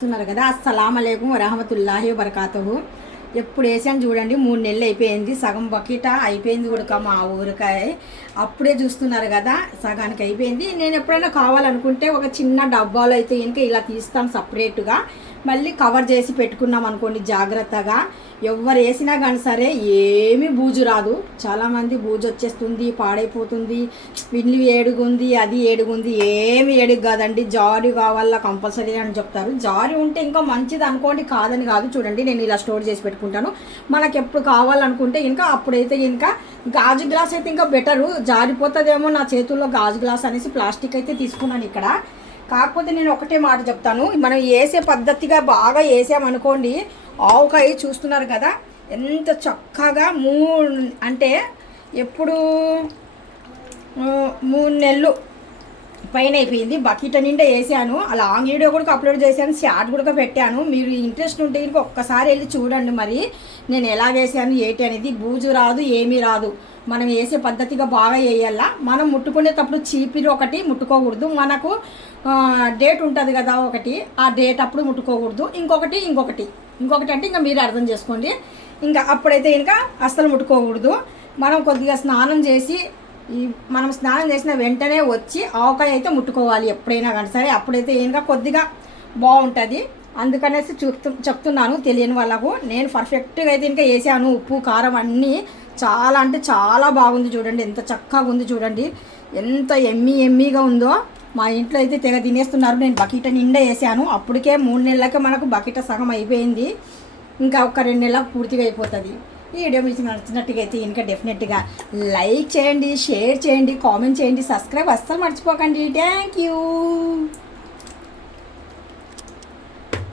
చూస్తున్నారు కదా, అస్సలామలైకుం వరహమతుల్లాహి వబరకాతుహు. ఎప్పుడు వేసాను చూడండి, 3 నెలలు అయిపోయింది. సగం బకెట అయిపోయింది కూడా మా ఊరికాయ. అప్పుడే చూస్తున్నారు కదా, సగానికి అయిపోయింది. నేను ఎప్పుడైనా కావాలనుకుంటే ఒక చిన్న డబ్బాలో అయితే ఇంకా ఇలా తీస్తాను సపరేట్గా. మళ్ళీ కవర్ చేసి పెట్టుకున్నాం అనుకోండి జాగ్రత్తగా. ఎవరు వేసినా కానీ సరే ఏమీ బూజు రాదు. చాలామంది బూజు వచ్చేస్తుంది, పాడైపోతుంది, ఇల్లు ఏడుగుంది, అది ఏడుగుంది. ఏమి ఏడుగు కాదండి, జారి కావాలా కంపల్సరీ అని చెప్తారు. జారి ఉంటే ఇంకా మంచిది అనుకోండి, కాదని కాదు. చూడండి, నేను ఇలా స్టోర్ చేసి పెట్టుకుంటాను. మనకు ఎప్పుడు కావాలనుకుంటే ఇంకా అప్పుడైతే ఇంకా గాజు గ్లాస్ అయితే ఇంకా బెటరు. జారిపోతుందేమో నా చేతుల్లో గాజు గ్లాస్ అనేసి ప్లాస్టిక్ అయితే తీసుకున్నాను ఇక్కడ. కాకపోతే నేను ఒకటే మాట చెప్తాను, మనం వేసే పద్ధతిగా బాగా వేసామనుకోండి, ఆవుకాయ చూస్తున్నారు కదా ఎంత చక్కగా అంటే ఎప్పుడు 3 నెలలు పైన అయిపోయింది. బకెట్ నిండా వేసాను. ఆ లాంగ్ వీడియో కూడా అప్లోడ్ చేశాను, షార్ట్ కూడా పెట్టాను. మీరు ఇంట్రెస్ట్ ఉంటే ఇంక ఒక్కసారి వెళ్ళి చూడండి మరి నేను ఎలా వేసాను ఏంటి అనేది. బూజు రాదు, ఏమీ రాదు. మనం వేసే పద్ధతిగా బాగా వేయాల. మనం ముట్టుకునేటప్పుడు చీపిరి ఒకటి ముట్టుకోకూడదు. మనకు డేట్ ఉంటుంది కదా ఒకటి, ఆ డేట్ అప్పుడు ముట్టుకోకూడదు. ఇంకొకటి అంటే ఇంకా మీరు అర్థం చేసుకోండి. ఇంకా అప్పుడైతే ఇంకా అస్సలు ముట్టుకోకూడదు. మనం కొద్దిగా స్నానం చేసిన వెంటనే వచ్చి ఆవకాయ అయితే ముట్టుకోవాలి ఎప్పుడైనా కానీ సరే. అప్పుడైతే ఇంకా కొద్దిగా బాగుంటుంది. అందుకనేసి చెప్తున్నాను తెలియని వాళ్ళకు. నేను పర్ఫెక్ట్గా అయితే ఇంకా వేసాను. ఉప్పు కారం అన్నీ చాలా అంటే చాలా బాగుంది. చూడండి ఎంత చక్కగా ఉంది, చూడండి ఎంత ఎమ్మీగా ఉందో. మా ఇంట్లో అయితే తెగ తినేస్తున్నారు. నేను బకెట నిండా వేసాను. అప్పటికే 3 నెలలకే మనకు బకెట సగం అయిపోయింది. ఇంకా ఒక 2 నెలలకు పూర్తిగా అయిపోతుంది. ఈ వీడియో మీకు నచ్చినట్టుగా అయితే ఇంకా డెఫినెట్గా లైక్ చేయండి, షేర్ చేయండి, కామెంట్ చేయండి, సబ్స్క్రైబ్ అస్సలు మర్చిపోకండి. Thank you.